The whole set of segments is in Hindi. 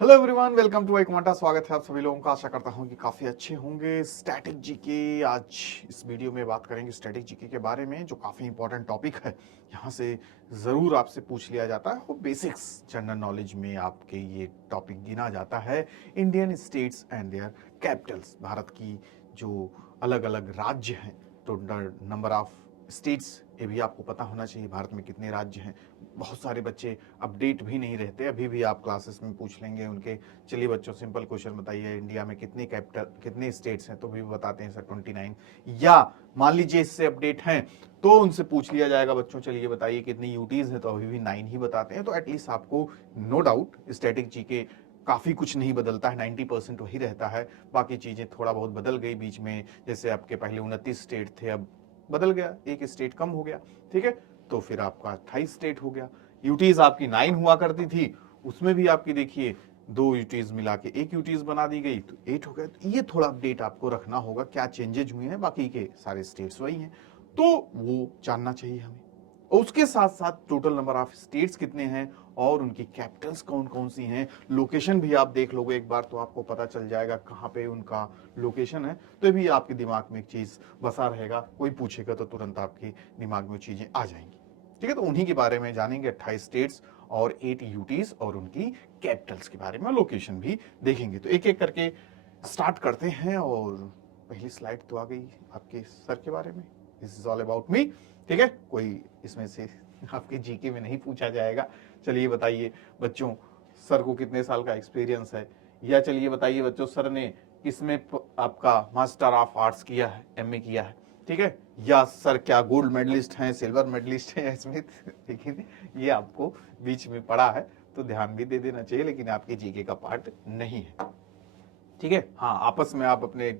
हेलो एवरीवन, वेलकम टू एक घंटा। स्वागत है आप सभी लोगों का। आशा करता हूं कि काफी अच्छे होंगे। स्टैटिक जीके, आज इस वीडियो में बात करेंगे स्टैटिक जीके के बारे में, जो काफी इंपॉर्टेंट टॉपिक है। यहाँ से जरूर आपसे पूछ लिया जाता है, वो बेसिक्स जनरल नॉलेज में आपके ये टॉपिक गिना जाता है। Indian states and there Capitals, Bharat की जो अलग अलग राज्य हैं, टोटल नंबर ऑफ स्टेट्स, ये भी आपको पता होना चाहिए भारत में कितने राज्य हैं। बहुत सारे बच्चे अपडेट भी नहीं रहते, अभी भी आप क्लासेस में पूछ लेंगे उनके। चलिए बच्चों, सिंपल क्वेश्चन बताइए, इंडिया में कितने कैपिटल, कितने स्टेट्स हैं, तो भी बताते हैं सर 29। या मान लीजिए इससे अपडेट हैं तो उनसे पूछ लिया जाएगा, बच्चों चलिए बताइए कितनी यूटीज है, तो अभी भी 9 ही बताते हैं। तो एटलीस्ट आपको नो डाउट स्टैटिक जीके काफी कुछ नहीं बदलता है, 90% वही रहता है। बाकी चीजें थोड़ा बहुत बदल गई बीच में, जैसे आपके पहले 29 स्टेट थे, अब बदल गया, एक स्टेट कम हो गया, ठीक है। तो फिर आपका 28 स्टेट हो गया। यूटीज आपकी 9 हुआ करती थी, उसमें भी आपकी देखिए 2 यूटीज मिला के 1 यूटीज बना दी गई, तो 8 हो गया। तो ये थोड़ा अपडेट आपको रखना होगा, क्या चेंजेज हुए हैं। बाकी के सारे स्टेट्स वही हैं, तो वो जानना चाहिए हमें। और उसके साथ साथ टोटल नंबर ऑफ स्टेट्स कितने हैं और उनकी कैपिटल्स कौन कौन सी हैं, लोकेशन भी आप देख लोगे एक बार तो आपको पता चल जाएगा कहाँ पे उनका लोकेशन है। तो ये भी आपके दिमाग में एक चीज बसा रहेगा, कोई पूछेगा तो तुरंत आपके दिमाग में चीजें आ जाएंगी, ठीक है। तो उन्हीं के बारे में जानेंगे, 28 स्टेट्स और 8 यूटीज और उनकी कैपिटल्स के बारे में, लोकेशन भी देखेंगे। तो एक एक करके स्टार्ट करते हैं। और पहली स्लाइड तो आ गई आपके सर के बारे में, this is all about me, ठीक है। कोई इसमें से आपके जीके में नहीं पूछा जाएगा। चलिए बताइए बच्चों, सर को कितने साल का एक्सपीरियंस है, या चलिए बताइए बच्चों, सर ने किसमें आपका मास्टर ऑफ आर्ट्स किया है, एमए किया है, ठीक है। या सर क्या गोल्ड मेडलिस्ट हैं, सिल्वर मेडलिस्ट हैं इसमें। लेकिन ये आपको बीच में पड़ा है तो ध्यान भी दे देना चाहिए, लेकिन आपके जीके का पार्ट नहीं है, ठीक है। हाँ, आपस में आप अपने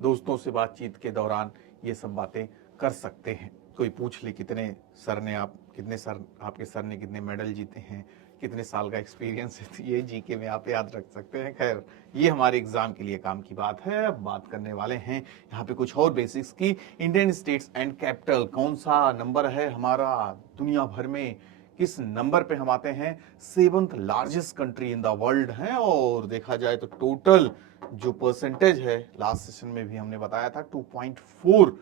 दोस्तों से बातचीत के दौरान ये सब बातें कर सकते हैं। कोई पूछ ले कितने सर ने, आप कितने सर, आपके सर ने कितने मेडल जीते हैं, कितने साल का एक्सपीरियंस है, तो ये जीके में आप याद रख सकते हैं। खैर, ये हमारे एग्जाम के लिए काम की बात है। अब बात करने वाले हैं यहाँ पे कुछ और बेसिक्स की। इंडियन स्टेट्स एंड कैपिटल, कौन सा नंबर है हमारा दुनिया भर में, किस नंबर पे हम आते हैं। 7th largest country in the world है। और देखा जाए तो टोटल जो परसेंटेज है, लास्ट सेशन में भी हमने बताया था, 2.4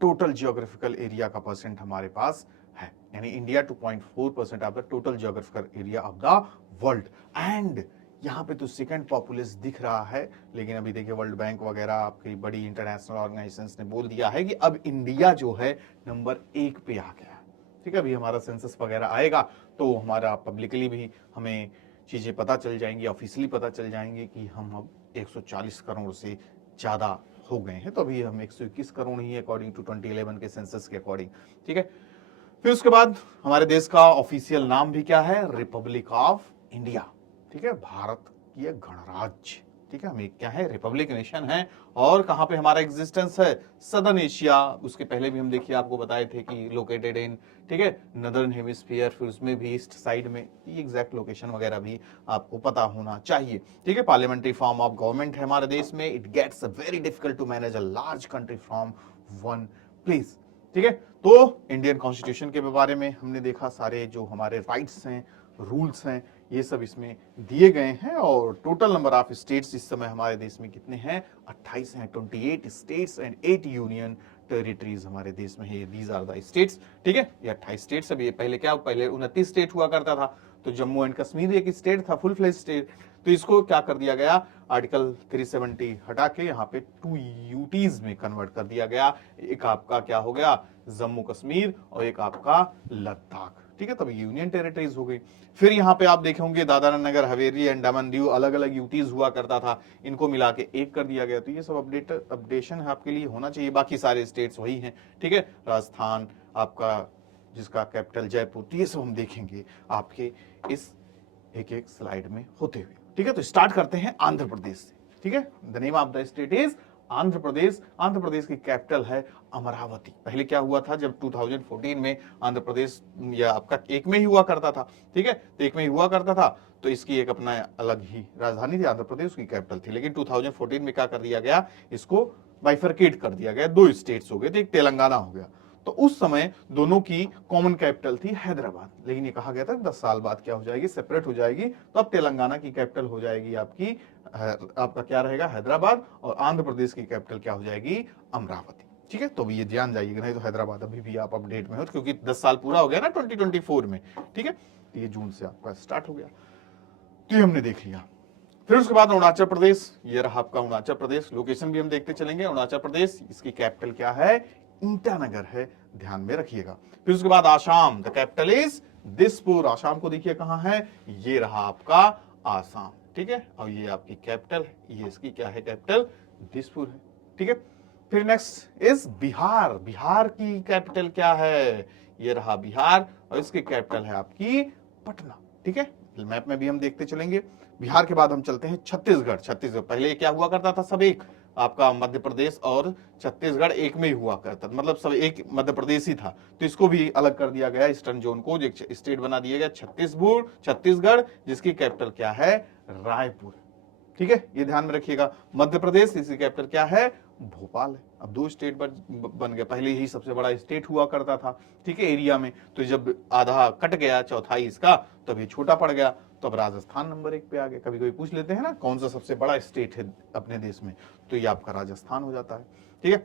टोटल जियोग्राफिकल एरिया का परसेंट हमारे पास है। यानी India 2.4% of the total geographical area of the world. And यहाँ पे तो सेकंड पॉपुलेस दिख रहा है, लेकिन अभी देखिए वर्ल्ड बैंक वगैरह आपकी बड़ी इंटरनेशनल ऑर्गेनाइजेशंस ने बोल दिया है कि अब इंडिया जो है नंबर 1 पे आ गया, ठीक है। अभी हमारा सेंसस वगैरह आएगा तो हमारा पब्लिकली भी हमें चीजें पता चल जाएंगी, ऑफिशियली पता चल जाएंगे कि हम अब 140 करोड़ से ज्यादा हो गए हैं। तो अभी हम 121 करोड़ ही अकॉर्डिंग टू 2011 के सेंसस के अकॉर्डिंग, ठीक है। फिर उसके बाद हमारे देश का ऑफिशियल नाम भी क्या है, रिपब्लिक ऑफ इंडिया, ठीक है। भारत की एक गणराज्य, ठीक है। हम एक क्या है, रिपब्लिक नेशन है। और कहां पे हमारा एग्जिस्टेंस है, सदर्न एशिया। उसके पहले भी हम देखिए आपको बताए थे कि लोकेटेड इन, ठीक है, नदर्न हेमिस्फीयर। फिर उसमें भी ईस्ट साइड में, एग्जैक्ट लोकेशन वगैरह भी आपको पता होना चाहिए, ठीक है। पार्लियामेंट्री फॉर्म ऑफ गवर्नमेंट है हमारे देश में। It gets very difficult to manage a large country from one place, ठीक है। तो इंडियन कॉन्स्टिट्यूशन के बारे में हमने देखा, सारे जो हमारे राइट्स हैं, रूल्स हैं, ये सब इसमें दिए गए हैं। और टोटल नंबर ऑफ स्टेट्स इस समय हमारे देश में कितने हैं, 28 हैं। 28 स्टेट्स एंड 8 यूनियन टेरिटरीज हमारे देश में है। दीज आर द स्टेट्स, ठीक है। ये 28 स्टेट्स। अभी पहले क्या, पहले 29 स्टेट हुआ करता था, तो जम्मू एंड कश्मीर एक स्टेट था, फुल फ्लेज स्टेट। तो इसको क्या कर दिया गया, आर्टिकल 370 हटा के यहाँ पे 2 यूटीज में कन्वर्ट कर दिया गया। एक आपका क्या हो गया, जम्मू कश्मीर, और एक आपका लद्दाख, ठीक है। तब यूनियन टेरिटरीज हो गई। फिर यहाँ पे आप देखेंगे दादरा नगर हवेली एंड दमन दीव अलग अलग यूटीज हुआ करता था, इनको मिला के एक कर दिया गया। तो ये सब अपडेशन है आपके लिए होना चाहिए। बाकी सारे स्टेट्स वही हैं, ठीक है। राजस्थान आपका, जिसका कैपिटल जयपुर, तो ये सब हम देखेंगे आपके इस एक एक स्लाइड में होते हुए, ठीक है। तो स्टार्ट करते हैं आंध्र प्रदेश से, ठीक है। The name of the state is Andhra Pradesh. Andhra Pradesh की कैपिटल है अमरावती। पहले क्या हुआ था, जब 2014 में आंध्र प्रदेश या आपका एक में ही हुआ करता था, ठीक है। तो एक में ही हुआ करता था, तो इसकी एक अपना अलग ही राजधानी थी, आंध्र प्रदेश की कैपिटल थी। लेकिन 2014 में क्या कर दिया गया, इसको बाइफरकेट कर दिया गया, 2 स्टेट्स हो गए थे, एक तेलंगाना हो गया। तो उस समय दोनों की कॉमन कैपिटल थी हैदराबाद, लेकिन ये कहा गया था 10 साल बाद क्या हो जाएगी, सेपरेट हो जाएगी। तो अब तेलंगाना की कैपिटल हो जाएगी आपका क्या रहेगा, हैदराबाद, और आंध्र प्रदेश की कैपिटल क्या हो जाएगी, अमरावती। ठीक है, तो ये ध्यान जाइएगा, नहीं तो हैदराबाद अभी भी आप अपडेट में हो, क्योंकि 10 साल पूरा हो गया ना 2024 में। ठीक है, तो ये जून से आपका स्टार्ट हो गया, तो ये हमने देख लिया। फिर उसके बाद अरुणाचल प्रदेश, ये रहा आपका अरुणाचल प्रदेश। लोकेशन भी हम देखते चलेंगे। अरुणाचल प्रदेश, इसकी कैपिटल क्या है, ईटानगर है, ध्यान में रखिएगा। फिर उसके बाद Assam, the capital is Dispur. Assam को देखिए कहां है, ये रहा आपका आसाम। ठीक है, और ये आपकी कैपिटल, ये इसकी क्या है, कैपिटल दिसपुर है। ठीक है, फिर नेक्स्ट इज बिहार। बिहार की कैपिटल क्या है, ये रहा बिहार, और इसकी कैपिटल है आपकी पटना। ठीक है, मैप में भी हम देखते चलेंगे। बिहार के बाद हम चलते हैं छत्तीसगढ़। छत्तीसगढ़ पहले क्या हुआ करता था, सब एक, आपका मध्य प्रदेश और छत्तीसगढ़ एक में ही हुआ करता था, मतलब सब एक मध्य प्रदेश ही था। तो इसको भी अलग कर दिया गया, ईस्टर्न जोन को एक स्टेट बना दिया गया छत्तीसगढ़, जिसकी कैपिटल क्या है, रायपुर। ठीक है, ये ध्यान में रखिएगा। मध्य प्रदेश, इसकी कैपिटल क्या है, भोपाल है। अब 2 स्टेट बन गए, पहले ही सबसे बड़ा स्टेट हुआ करता था। ठीक है, एरिया में, तो जब आधा कट गया, चौथाई इसका, तब ये छोटा पड़ गया, तो अब राजस्थान नंबर 1 पे आ गया। कभी कभी पूछ लेते हैं ना कौन सा सबसे बड़ा स्टेट है अपने देश में, तो ये आपका राजस्थान हो जाता है। ठीक है,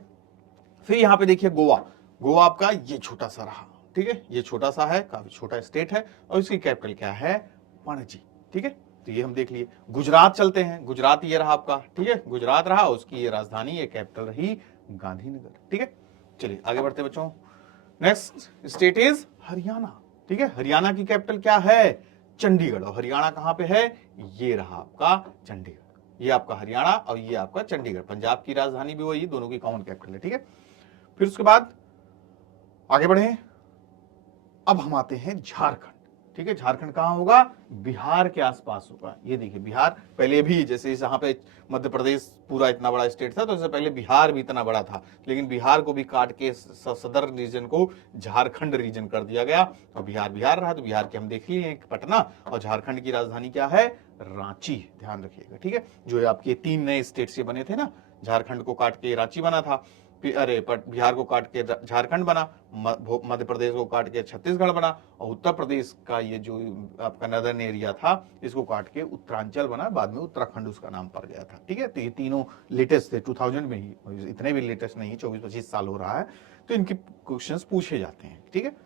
फिर यहाँ पे देखिए गोवा। गोवा आपका ये छोटा सा रहा। ठीक है, ये छोटा सा है, काफी छोटा स्टेट है, और इसकी कैपिटल क्या है, पणजी। ठीक है, तो ये हम देख लिए। गुजरात चलते हैं। गुजरात ये रहा आपका। ठीक है, गुजरात रहा, उसकी ये राजधानी, ये कैपिटल रही गांधीनगर। ठीक है, चलिए आगे बढ़ते बच्चों। Next state is Haryana. ठीक है, हरियाणा की कैपिटल क्या है, चंडीगढ़। और हरियाणा कहां पे है, ये रहा आपका चंडीगढ़। ये आपका हरियाणा और ये आपका चंडीगढ़, पंजाब की राजधानी भी वही, दोनों की कॉमन कैपिटल है। ठीक है, फिर उसके बाद आगे बढ़े। अब हम आते हैं झारखंड। ठीक है, झारखंड कहां होगा, बिहार के आसपास होगा। ये देखिए बिहार पहले भी, जैसे यहाँ पे मध्य प्रदेश पूरा इतना बड़ा स्टेट था, तो इससे पहले बिहार भी इतना बड़ा था, लेकिन बिहार को भी काट के सदर रीजन को झारखंड रीजन कर दिया गया, और बिहार रहा। तो बिहार के हम देख लिए पटना, और झारखंड की राजधानी क्या है, रांची। ध्यान रखिएगा। ठीक है, जो आपके 3 नए स्टेट से बने थे ना, झारखंड को काट के रांची बना था, बिहार को काट के झारखंड बना, मध्य प्रदेश को काट के छत्तीसगढ़ बना, और उत्तर प्रदेश का ये जो आपका नदर्न एरिया था, इसको काट के उत्तरांचल बना, बाद में उत्तराखंड उसका नाम पड़ गया था। ठीक है, तो ये तीनों लेटेस्ट थे 2000 में ही, इतने भी लेटेस्ट नहीं, 24-25 साल हो रहा है, तो इनके क्वेश्चंस पूछे जाते हैं। ठीक है,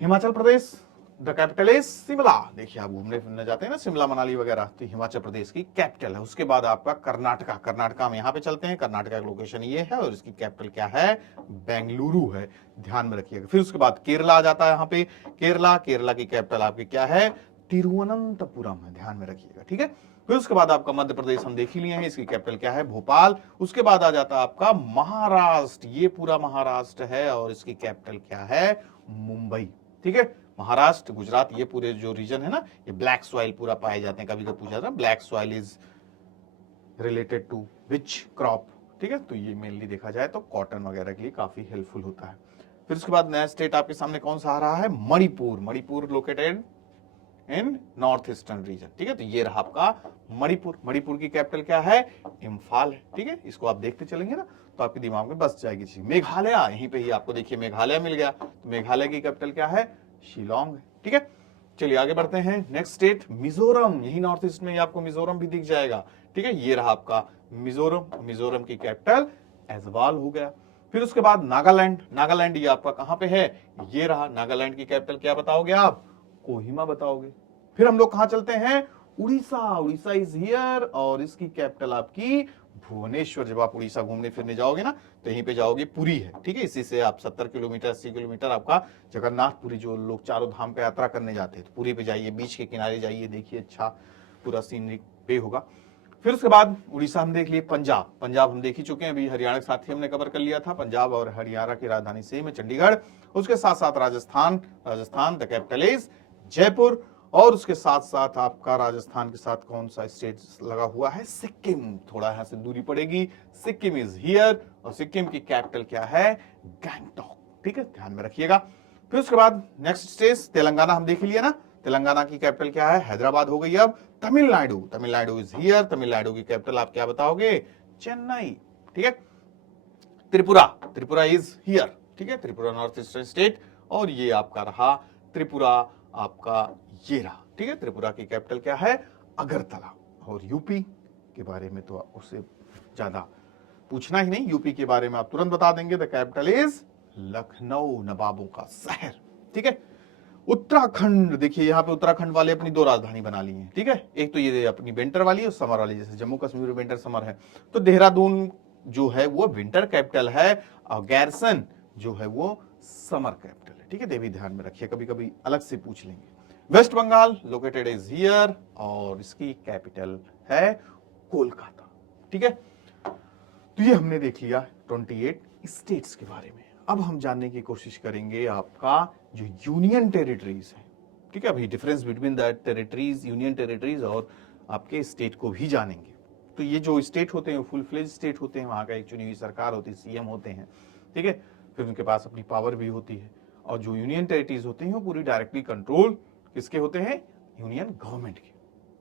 Himachal Pradesh, the capital is Shimla. देखिए आप घूमने फिरने जाते हैं ना, शिमला मनाली वगैरह, तो हिमाचल प्रदेश की कैपिटल है। उसके बाद आपका कर्नाटका। कर्नाटका में यहाँ पे चलते हैं। कर्नाटका का लोकेशन ये है, और इसकी कैपिटल क्या है, बेंगलुरु है। ध्यान में रखिएगा। फिर उसके बाद केरला आ जाता है यहाँ पे। केरला की कैपिटल आपकी क्या है, तिरुवनंतपुरम है। ध्यान में रखिएगा। ठीक है, फिर उसके बाद आपका मध्य प्रदेश हम देख ही लिए हैं, इसकी कैपिटल क्या है, भोपाल। उसके बाद आ जाता है आपका महाराष्ट्र। ये पूरा महाराष्ट्र है, और इसकी कैपिटल क्या है, मुंबई। ठीक है, महाराष्ट्र, गुजरात, ये पूरे जो रीजन है ना, ये ब्लैक सॉइल पूरा पाए जाते हैं। कभी कभी पूछा था, black soil is related to which crop. ठीक है, तो ये मेनली देखा जाए तो कॉटन वगैरह के लिए काफी हेल्पफुल होता है। फिर उसके बाद नया स्टेट आपके सामने कौन सा आ रहा है, Manipur. Manipur located in north eastern region. ठीक है, तो ये रहा आपका मणिपुर। मणिपुर की कैपिटल क्या है, इम्फाल है। ठीक है, इसको आप देखते चलेंगे ना, तो आपके दिमाग में बस जाएगी चीज। मेघालय, यहीं पे ही आपको देखिए मेघालय मिल गया, तो मेघालय की कैपिटल क्या है, शिलोंग है। ठीक है, चलिए आगे बढ़ते हैं। Next state Mizoram. यही नॉर्थ ईस्ट में आपको मिजोरम भी दिख जाएगा। ठीक है, ये रहा आपका मिजोरम। मिजोरम की कैपिटल ऐजवाल हो गया। फिर उसके बाद नागालैंड। नागालैंड ये आपका कहां पे है, ये रहा। नागालैंड की कैपिटल क्या बताओगे आप, कोहिमा बताओगे। फिर हम लोग कहां चलते हैं, उड़ीसा। उड़ीसा इज हियर, और इसकी कैपिटल आपकी भुवनेश्वर। जब आप उड़ीसा घूमने फिरने जाओगे ना, तो यहीं पे जाओगे, पुरी है। ठीक है, इसी से आप 70 किलोमीटर 80 किलोमीटर आपका जगन्नाथपुरी, जो लोग चारों धाम पे यात्रा करने जाते हैं, तो पुरी पे जाइए, बीच के किनारे जाइए, देखिए अच्छा पूरा सीनरी पे होगा। फिर उसके बाद उड़ीसा हम देख लिए। पंजाब, पंजाब हम देख ही चुके हैं, अभी हरियाणा के साथ ही हमने कवर कर लिया था। पंजाब और हरियाणा की राजधानी सेम है, चंडीगढ़। उसके साथ साथ Rajasthan. Rajasthan the capital is Jaipur. और उसके साथ साथ आपका राजस्थान के साथ कौन सा स्टेट लगा हुआ है, सिक्किम। थोड़ा यहां से दूरी पड़ेगी, सिक्किम इज हियर, और सिक्किम की कैपिटल क्या है, गैंगटॉक। ठीक है, ध्यान में रखिएगा। फिर उसके बाद नेक्स्ट स्टेट तेलंगाना हम देख लिया ना। तेलंगाना की कैपिटल क्या है, हैदराबाद हो गई। अब तमिलनाडु। Tamil Nadu is here. तमिलनाडु की कैपिटल आप क्या बताओगे, चेन्नई। ठीक है, त्रिपुरा। Tripura is here. ठीक है, त्रिपुरा नॉर्थ ईस्टर्न स्टेट, और ये आपका रहा त्रिपुरा, आपका ये रहा, ठीक है। त्रिपुरा की कैपिटल क्या है? अगरतला। और यूपी के बारे में तो उससे ज्यादा पूछना ही नहीं, यूपी के बारे में आप तुरंत बता देंगे, द कैपिटल इज लखनऊ, नवाबों का शहर, ठीक है। उत्तराखंड, देखिए यहाँ पे उत्तराखंड वाले अपनी दो राजधानी बना ली है, ठीक है। एक तो ये अपनी विंटर वाली और समर वाली, जैसे जम्मू कश्मीर में विंटर समर है, तो देहरादून जो है वो विंटर कैपिटल है, और गैरसन जो है वो समर कैपिटल है, ठीक है। ये भी ध्यान में रखिए, कभी कभी अलग से पूछ लेंगे। West Bengal located is here, और इसकी कैपिटल है कोलकाता, ठीक है। तो ये हमने देख लिया 28 स्टेट्स के बारे में। अब हम जानने की कोशिश करेंगे आपका जो यूनियन टेरिटरीज है, ठीक है। अभी difference between the territories, union territories और आपके स्टेट को भी जानेंगे। तो ये जो स्टेट होते हैं फुल फ्लेज स्टेट होते हैं, वहां का एक चुनी हुई सरकार होती है, सीएम होते हैं, ठीक है। फिर उनके पास अपनी पावर भी होती है। और जो यूनियन टेरिटरीज होते हैं वो पूरी डायरेक्टली कंट्रोल किसके होते हैं? यूनियन गवर्नमेंट के,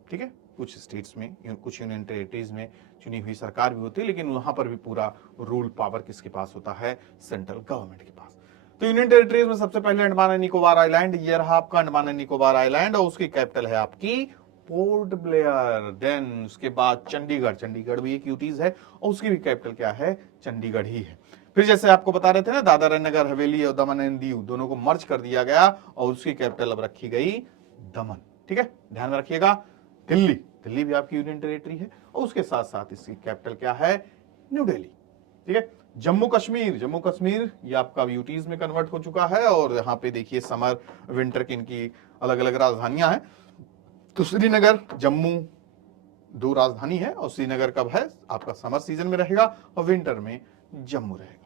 ठीक है। कुछ स्टेट्स में, कुछ यूनियन टेरिटरीज में चुनी हुई सरकार भी होती है, लेकिन वहां पर भी पूरा रूल पावर किसके पास होता है? सेंट्रल गवर्नमेंट के पास। तो यूनियन टेरिटरीज में सबसे पहले अंडमान एंड निकोबार आइलैंड, ये रहा आपका अंडमान एंड निकोबार आइलैंड, और उसकी कैपिटल है आपकी पोर्ट ब्लेयर। देन उसके बाद चंडीगढ़, चंडीगढ़ भी एक यूटीज है, और उसकी भी कैपिटल क्या है? चंडीगढ़ ही है। फिर जैसे आपको बता रहे थे ना, दादर एंड नगर हवेली और दमन एंड दीव दोनों को मर्ज कर दिया गया, और उसकी कैपिटल अब रखी गई दमन, ठीक है। ध्यान में रखिएगा। दिल्ली, दिल्ली भी आपकी यूनियन टेरिटरी है, और उसके साथ साथ इसकी कैपिटल क्या है? न्यू दिल्ली, ठीक है। जम्मू कश्मीर, जम्मू कश्मीर ये आपका यूटीज में कन्वर्ट हो चुका है, और यहाँ पे देखिए समर विंटर की इनकी अलग अलग राजधानियां हैं। तो श्रीनगर, जम्मू दो राजधानी है, और श्रीनगर कब है? आपका समर सीजन में रहेगा, और विंटर में जम्मू रहेगा।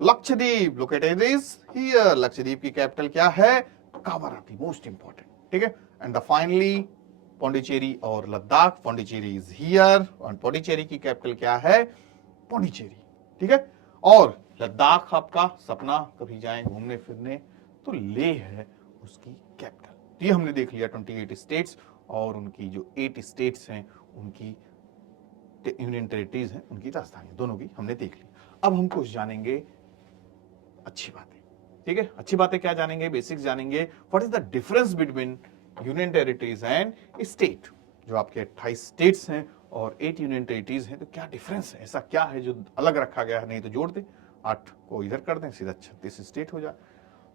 Lakshadweep located is here, Lakshadweep की कैपिटल क्या है? कावारत्ती, मोस्ट इंपॉर्टेंट, ठीक है। एंड फाइनली पौंडीचेरी और लद्दाख, पौंडीचेरी इज हियर, और पौंडीचेरी की कैपिटल क्या है? पौंडीचेरी, ठीक है। और लद्दाख आपका सपना कभी जाएं घूमने फिरने तो लेह है उसकी कैपिटल। तो ये हमने देख लिया 28 स्टेट्स, और उनकी जो 8 स्टेट्स हैं उनकी यूनियन टेरिटरीज हैं, उनकी राजधानी दोनों की हमने देख ली। अब हम कुछ जानेंगे अच्छी बातें, ठीक है। अच्छी बातें क्या जानेंगे? बेसिक्स जानेंगे। What is the difference between union territories and state? जो आपके 28 स्टेट्स हैं और 8 यूनियन टेरिटरीज हैं, तो क्या डिफरेंस है? ऐसा क्या है जो अलग रखा गया है? नहीं तो जोड़ दें, 8 को इधर कर दें, सीधा 36 स्टेट हो जाए।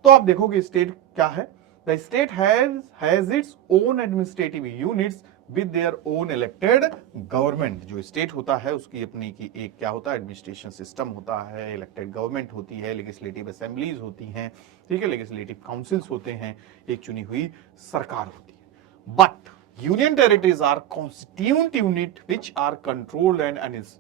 तो आप देखोगे स्टेट क्या है? The state has its own administrative units with their own elected government. जो स्टेट होता है उसकी अपनी की एक क्या होता है? एडमिनिस्ट्रेशन सिस्टम होता है, इलेक्टेड गवर्नमेंट होती है, लेजिस्लेटिव असेंबलीज होती हैं, ठीक है, लेजिस्लेटिव काउंसिल्स होते हैं, एक चुनी हुई सरकार होती है। But union territories are constituent unit which are controlled and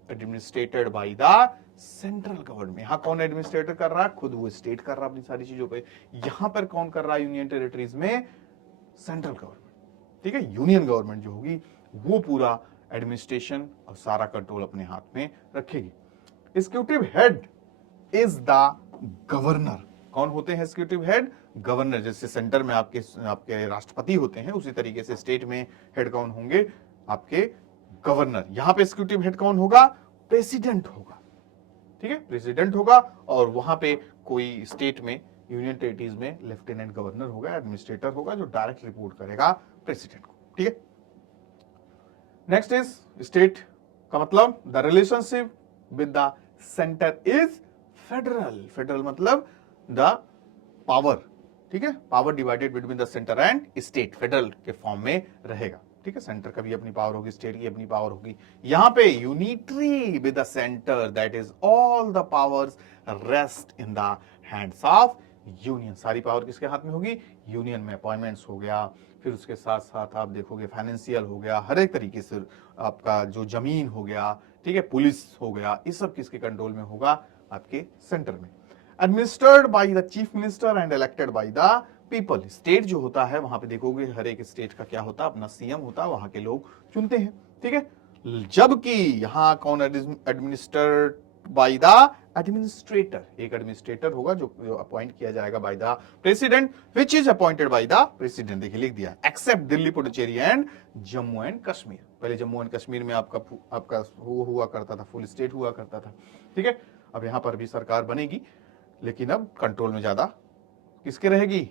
administrated by the central government. यहाँ कौन एडमिनिस्ट्रेटर कर रहा है? खुद वो स्टेट कर रहा है अपनी सारी चीजों पे। यहाँ पर कौन कर रहा है यूनियन टेरिटरीज में? सेंट्रल गवर्नमेंट, ठीक है। यूनियन गवर्नमेंट जो होगी वो पूरा एडमिनिस्ट्रेशन और सारा कंट्रोल अपने हाथ में रखेगी। Executive head is the governor. कौन होते हैं एग्जीक्यूटिव हेड? गवर्नर। जैसे सेंटर में आपके राष्ट्रपति होते हैं, उसी तरीके से स्टेट में हेड कौन होंगे? आपके गवर्नर। यहां पे एग्जीक्यूटिव हेड कौन होगा? प्रेसिडेंट होगा, ठीक है, प्रेसिडेंट होगा। और वहां पे कोई स्टेट में, यूनियन टेरिटरीज में लेफ्टिनेंट गवर्नर होगा, एडमिनिस्ट्रेटर होगा, जो डायरेक्ट रिपोर्ट करेगा प्रेसिडेंट को, ठीक है। नेक्स्ट इज स्टेट का मतलब the relationship with the centre is federal. Federal मतलब द पावर, ठीक है, power divided between the centre and state, federal के फॉर्म में रहेगा, ठीक है। सेंटर का भी अपनी पावर होगी, स्टेट की अपनी पावर होगी। यहां पे unitary with the centre, that is all the powers rest in the hands of union. सारी पावर किसके हाथ में होगी? यूनियन में। अपॉइंटमेंट्स हो गया, फिर उसके साथ साथ आप देखोगे फाइनेंशियल हो गया, हर एक तरीके से आपका जो जमीन हो गया, ठीक है, पुलिस हो गया, ये सब किसके कंट्रोल में होगा? आपके सेंटर में। Administered by the chief minister and elected by the people. State जो होता है वहां पे देखोगे हर एक स्टेट का क्या होता है? अपना सीएम होता है, वहां के लोग चुनते हैं, ठीक है। जबकि यहां कौन एडमिनिस्टर्ड बाय द एडमिनिस्ट्रेटर, एक एडमिनिस्ट्रेटर होगा जो अपॉइंट किया जाएगा by the president, which is appointed by the president. देखिए लिख दिया, except Delhi, Puducherry and Jammu and Kashmir. पहले जम्मू एंड कश्मीर में आपका वो हुआ करता था, फुल स्टेट हुआ करता था, ठीक है। अब यहां पर भी सरकार बनेगी, लेकिन अब कंट्रोल में ज्यादा किसके रहेगी,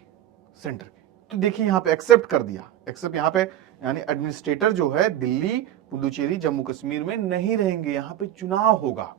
सेंटर के। तो देखिए यहाँ पे एक्सेप्ट कर दिया, एक्सेप्ट यहाँ पे यानी एडमिनिस्ट्रेटर जो है दिल्ली, पुडुचेरी, जम्मू कश्मीर में नहीं रहेंगे, यहाँ पे चुनाव होगा।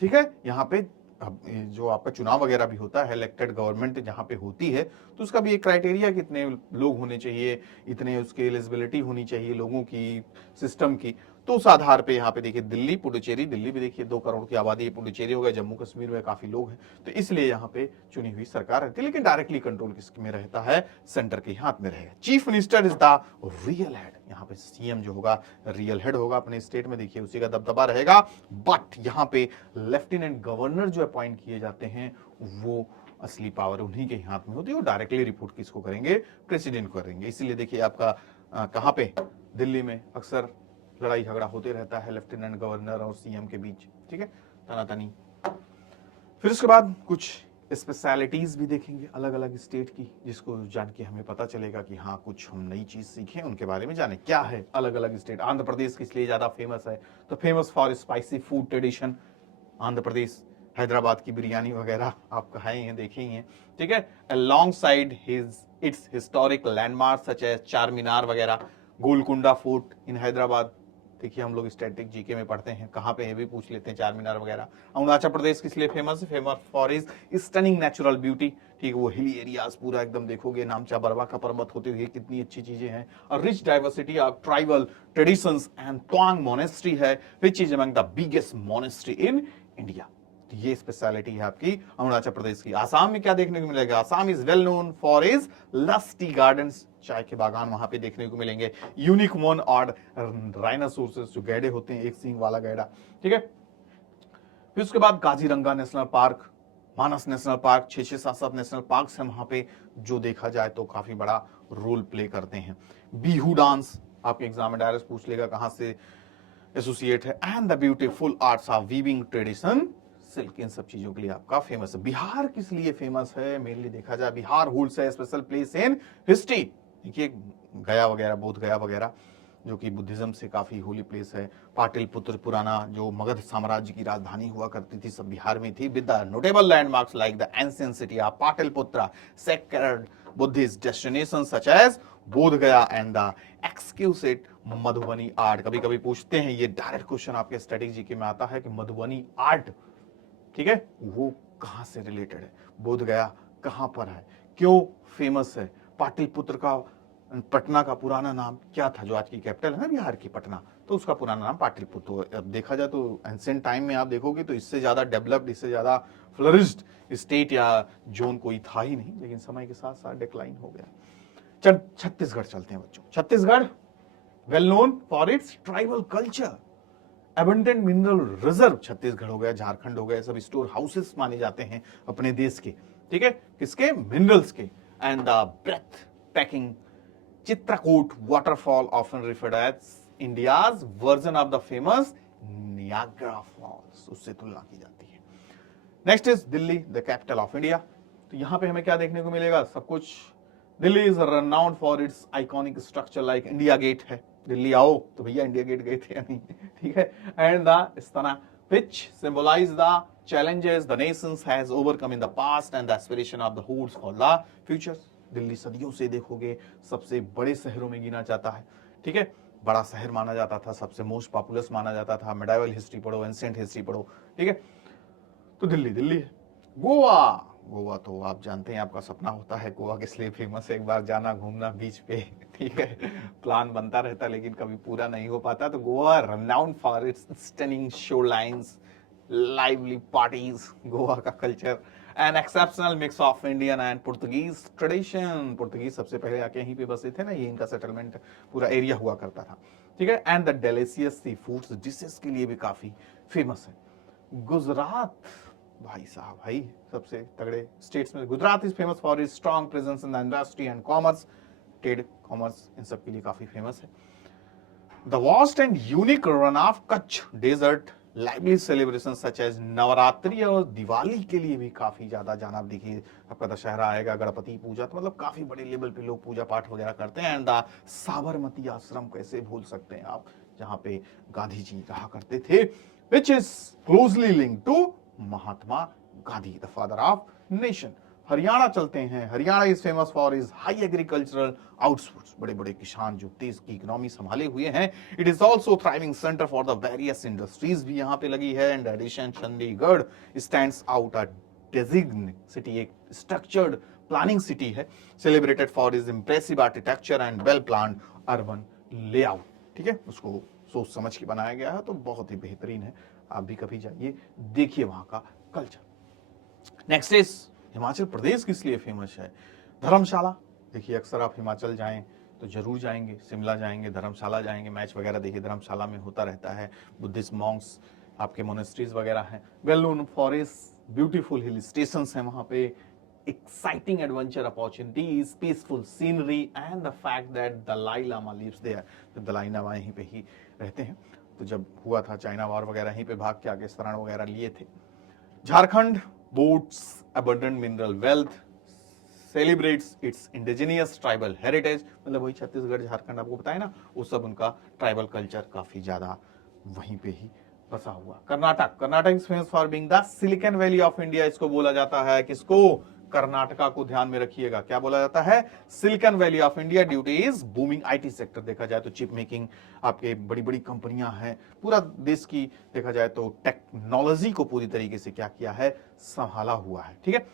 ठीक है, यहाँ पे अब जो आपका चुनाव वगैरह भी होता है, इलेक्टेड गवर्नमेंट जहाँ पे होती है, तो उसका भी एक क्राइटेरिया, कितने लोग होने चाहिए, इतने उसकी एलिजिबिलिटी होनी चाहिए लोगों की, सिस्टम की। तो उस आधार पे यहाँ पे देखिए दिल्ली, पुडुचेरी, दिल्ली भी देखिए 2 करोड़ की आबादी है, पुडुचेरी हो गया, जम्मू कश्मीर में काफी लोग हैं, तो इसलिए यहाँ पे चुनी हुई सरकार रहती है, लेकिन डायरेक्टली कंट्रोल किसमें रहता है, सेंटर के हाथ में रहेगा। Chief minister is the real head, यहाँ पे सीएम जो होगा रियल हेड होगा अपने स्टेट में, देखिए उसी का दबदबा रहेगा। बट यहाँ पे लेफ्टिनेंट गवर्नर जो अपॉइंट किए जाते हैं वो असली पावर उन्हीं के हाथ में होती है, वो डायरेक्टली रिपोर्ट किसको करेंगे, प्रेसिडेंट को करेंगे। इसीलिए देखिए आपका कहां पे, दिल्ली में अक्सर लड़ाई झगड़ा होते रहता है लेफ्टिनेंट गवर्नर और सीएम के बीच, ठीक है, तनातनी। फिर उसके बाद कुछ स्पेशलिटीज भी देखेंगे अलग अलग स्टेट की, जिसको जान के हमें पता चलेगा कि हाँ कुछ हम नई चीज सीखें, उनके बारे में जाने क्या है अलग अलग स्टेट। आंध्र प्रदेश किस लिए ज्यादा फेमस है, तो famous for spicy food tradition, Andhra Pradesh, Hyderabad की बिरयानी वगैरह आप खाए हैं, देखे ही हैं, ठीक है। Alongside its historic landmark such as Charminar वगैरह, गोलकुंडा फोर्ट इन हैदराबाद, देखिए हम लोग स्टैटिक जीके में पढ़ते हैं, कहाँ पे है भी पूछ लेते हैं, चार मीनार वगैरह। अरुणाचल प्रदेश किस लिए फेमस है, famous for is stunning natural beauty, ठीक है, वो हिली एरियाज पूरा एकदम देखोगे, नामचा बरवा का पर्वत होते हुए कितनी अच्छी चीजें हैं, और rich diversity of tribal traditions and Tawang monastery है which is among the biggest monastery in India. ये स्पेशलिटी है आपकी अरुणाचल प्रदेश की। आसाम में क्या देखने को मिलेगा, Assam is well known for is lusty gardens, चाय के बागान वहां पे देखने को मिलेंगे, यूनिक वन और राइनासोरसेस जो गैडे होते हैं, एक सींग वाला गैडा, ठीक है। फिर उसके बाद काजीरंगा नेशनल पार्क, मानस नेशनल पार्क, 6-6, 7-7 नेशनल पार्क है वहां पे, जो देखा जाए तो काफी बड़ा रोल प्ले करते हैं। बिहू डांस आपके एग्जाम में डायरेक्ट पूछ लेगा कहां से एसोसिएट है, and the beautiful arts of weaving tradition silk, इन सब चीजों के लिए आपका फेमस है। बिहार किस लिए फेमस है, मेनली देखा जाए Bihar holds A special place in history, देखिए गया वगैरह, बोध गया वगैरह जो कि बुद्धिज्म से काफी होली प्लेस है। पाटलिपुत्र पुराना जो मगध साम्राज्य की राजधानी हुआ करती थी, सब बिहार में थी, with the notable landmarks like the ancient city of Pataliputra, sacred Buddhist destination such as Bodh Gaya and the exquisite Madhubani art. कभी कभी पूछते हैं, ये डायरेक्ट क्वेश्चन आपके स्टैटिक जीके में आता है कि मधुबनी आर्ट, ठीक है, वो कहां से रिलेटेड है, बोध गया कहां पर है, क्यों फेमस है, पाटलिपुत्र का, पटना का पुराना नाम क्या था, जो आज की कैपिटल है ना बिहार की पटना, तो उसका पुराना नाम पाटलिपुत्र। अब देखा जाए तो एंशिएंट टाइम में आप देखोगे तो इससे ज्यादा डेवलप्ड, इससे ज्यादा फ्लरिश्ड स्टेट या जोन कोई था ही नहीं, लेकिन समय के साथ साथ डिक्लाइन हो गया। छत्तीसगढ़ चलते हैं बच्चों। Chhattisgarh well known for its tribal culture, abundant mineral reserve, Chhattisgarh हो गया, झारखंड हो गया, सब स्टोर हाउसेस माने जाते हैं अपने देश के, ठीक है, किसके, मिनरल्स के। And the breathtaking Chitrakoot waterfall often referred as India's version of the famous Niagara Falls, उससे तुलना की जाती है। Next is Delhi, the capital of India. तो यहां पे हमें क्या देखने को मिलेगा, सब कुछ। Delhi is renowned for its iconic structure like India Gate है, दिल्ली आओ तो भैया इंडिया गेट गए थे या नहीं, ठीक है, and the Istana which symbolize the challenges the nations has overcome in the past and the aspiration of the hoods for the future। Delhi सदियों से देखोगे सबसे बड़े शहरों में गिना जाता है, ठीक है, बड़ा शहर माना जाता था, सबसे मोस्ट पॉपुलस माना जाता था, मेडाइवल हिस्ट्री पढ़ो, एंशिएंट हिस्ट्री पढ़ो, ठीक है। तो दिल्ली दिल्ली है। गोवा, गोवा तो आप जानते हैं आपका सपना होता है, गोवा किस लिए फेमस है, एक बार जाना घूमना बीच पे, ठीक है, प्लान बनता रहता लेकिन कभी पूरा नहीं हो पाता। तो Goa renowned for its stunning shorelines, lively parties, Goa का culture, an exceptional mix of Indian and Portuguese tradition, Portuguese सबसे पहले आके यहीं पे बसे थे ना, ये इनका सेटलमेंट पूरा एरिया हुआ करता था, ठीक है। And the delicious sea foods dishes के लिए भी काफी फेमस है। गुजरात भाई साहब, भाई सबसे तगड़े स्टेट्स में Gujarat is famous for its strong presence in the industry and commerce, trade commerce इन सब के लिए काफी फेमस है। The vast and unique Rann of Kutch desert, lively celebration such as Navratri और दिवाली के लिए भी काफी ज्यादा जाना। देखिए आपका दशहरा आएगा, गणपति पूजा, तो मतलब काफी बड़े लेवल पे लोग पूजा पाठ वगैरह करते हैं। एंड द साबरमती आश्रम कैसे भूल सकते हैं आप, जहां पे गांधी जी रहा करते थे, which is closely linked to Mahatma Gandhi the father of nation. Haryana चलते हैं। Haryana is famous for its high agricultural outputs, बड़े बड़े किसान जो देश की इकोनॉमी संभाले हुए हैं। It is also thriving centre for the various industries भी यहाँ पे लगी है। And addition Chandigarh stands out a designated city, एक स्ट्रक्चर्ड प्लानिंग सिटी है, celebrated for its impressive architecture and well planned urban layout. ठीक है, उसको सोच समझ के बनाया गया है, तो बहुत ही बेहतरीन है। आप भी कभी जाइए, देखिए वहां का culture. Next is Himachal Pradesh किस लिए फेमस है? धर्मशाला। देखिए अक्सर आप हिमाचल जाएं तो जरूर जाएंगे, शिमला जाएंगे, धर्मशाला जाएंगे, मैच वगैरह देखिए धर्मशाला में होता रहता है। बुद्धिस्ट मॉन्क्स, आपके मोनेस्ट्रीज वगैरह हैं। Well known forest, beautiful hill station हैं वहां पे, exciting adventure opportunities, peaceful scenery and the fact that Dalai Lama lives there। तो दलाई लामा यहीं पे ही रहते हैं। तो जब हुआ था चाइना वॉर वगैरह यहीं पे भाग के आके शरण वगैरह लिए थे। Jharkhand boats abundant mineral wealth, celebrates its indigenous tribal heritage, मतलब वही छत्तीसगढ़ झारखंड आपको बताया ना, वो सब उनका ट्राइबल कल्चर काफी ज्यादा वहीं पे ही बसा हुआ। Karnataka, Karnataka is famous for being the silicon Valley of India, इसको बोला जाता है। किसको? कर्नाटका को ध्यान में रखिएगा, क्या बोला जाता है? Silicon Valley of India due two is booming IT sector. देखा जाए तो चिप मेकिंग, आपके बड़ी बड़ी कंपनियां हैं, पूरा देश की देखा जाए तो टेक्नोलॉजी को पूरी तरीके से क्या किया है? संभाला हुआ है। ठीक है,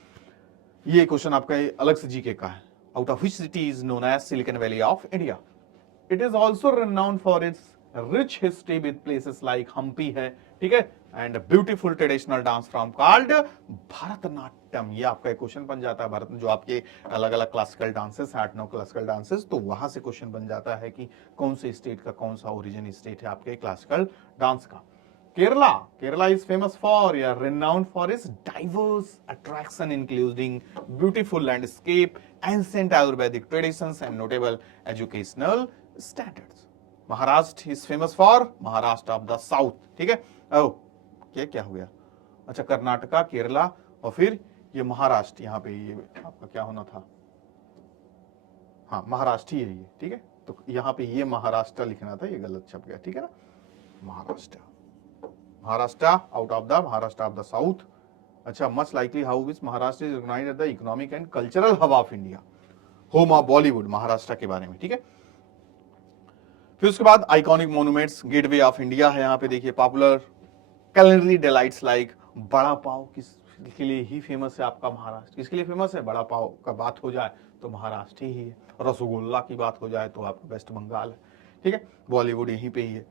ये क्वेश्चन आपका अलग से जीके का है। Out of which city is known as Silicon Valley of India? It is also renowned for its rich history with places like Hampi है। ठीक है, and beautiful traditional dance form called Bharatanatyam. ये आपका एक क्वेश्चन बन जाता है। भारत में जो आपके अलग अलग क्लासिकल डांसेस, 8-9 क्लासिकल डांसेस, तो वहां से क्वेश्चन बन जाता है कि कौन से स्टेट का कौन सा ओरिजिन स्टेट है आपके क्लासिकल डांस का। Kerala, Kerala is famous for, renowned for its diverse attraction, including beautiful landscape, ancient Ayurvedic traditions, and notable educational standards. Maharashtra is famous for Maharashtra of the South. ठीक है? ओह, क्या हो गया? अच्छा, कर्नाटका, केरला और फिर ये महाराष्ट्र। यहाँ पे ये आपका क्या होना था? हाँ, महाराष्ट्र ही है ये। ठीक है, तो यहाँ पे ये महाराष्ट्र लिखना था, ये गलत छप गया। ठीक है ना, Maharashtra, Maharashtra out of the Maharashtra of the South। अच्छा, much likely how is Maharashtra is recognized as the economic and cultural hub of India, home of Bollywood। Maharashtra के बारे में। ठीक है, फिर उसके बाद iconic monuments, gateway of India है यहाँ पे। देखिए पॉपुलर कैलिनरी डिलाइट्स लाइक बड़ा पाव किसके लिए ही फेमस है आपका? महाराष्ट्र। किसके लिए फेमस है? बड़ा पाव का बात हो जाए तो महाराष्ट्र ही है। रसगुल्ला की बात हो जाए तो आपका वेस्ट बंगाल है। ठीक है, बॉलीवुड यहीं पे ही है।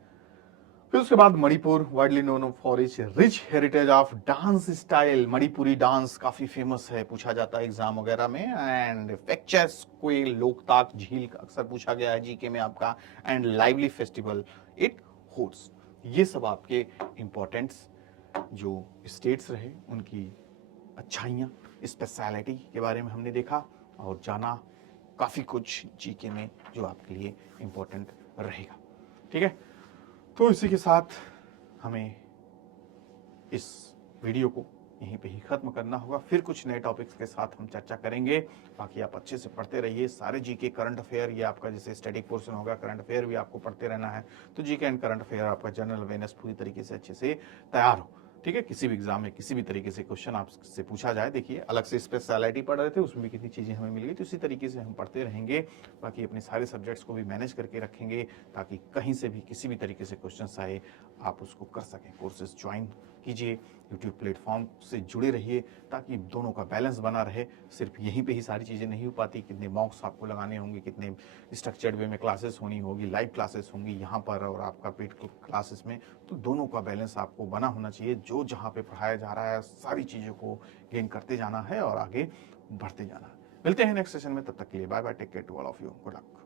फिर उसके बाद Manipur, widely known for its rich heritage of dance style. Manipuri dance काफी फेमस है, पूछा जाता है एग्जाम वगैरह में। एंड फेक्चर्स क्वेल, लोकताक झील का अक्सर पूछा गया है जीके में आपका। And lively festival it hosts. ये सब आपके इंपॉर्टेंट्स जो स्टेट्स रहे, उनकी अच्छाइयाँ, स्पेशलिटी के बारे में हमने देखा और जाना काफी कुछ जीके में जो आपके लिए इंपॉर्टेंट रहेगा। ठीक है, तो इसी के साथ हमें इस वीडियो को यहीं पे ही खत्म करना होगा। फिर कुछ नए टॉपिक्स के साथ हम चर्चा करेंगे। बाकी आप अच्छे से पढ़ते रहिए। सारे जीके करंट अफेयर, ये आपका जैसे स्टैटिक पोर्शन होगा, करंट अफेयर भी आपको पढ़ते रहना है। तो जीके एंड करंट अफेयर आपका जनरल अवेयरनेस पूरी तरीके से अच्छे से तैयार हो। ठीक है, किसी भी एग्जाम में किसी भी तरीके से क्वेश्चन आपसे पूछा जाए, देखिए अलग से स्पेशलिटी पढ़ रहे थे, उसमें भी कितनी चीजें हमें मिल गई, तो इसी तरीके से हम पढ़ते रहेंगे। बाकी अपने सारे सब्जेक्ट्स को भी मैनेज करके रखेंगे ताकि कहीं से भी किसी भी तरीके से क्वेश्चन आए आप उसको कर सकें। कोर्सेज ज्वाइन कीजिए, यूट्यूब प्लेटफॉर्म से जुड़े रहिए ताकि दोनों का बैलेंस बना रहे। सिर्फ यहीं पे ही सारी चीज़ें नहीं हो पाती, कितने मॉक्स आपको लगाने होंगे, कितने स्ट्रक्चर्ड वे में क्लासेस होनी होगी, लाइव क्लासेस होंगी यहाँ पर और आपका पेड क्लासेस में। तो दोनों का बैलेंस आपको बना होना चाहिए। जो जहाँ पे पढ़ाया जा रहा है सारी चीज़ों को गेन करते जाना है और आगे बढ़ते जाना है। मिलते हैं नेक्स्ट सेशन में, तब तक के लिए bye bye, take care to all of you, good luck.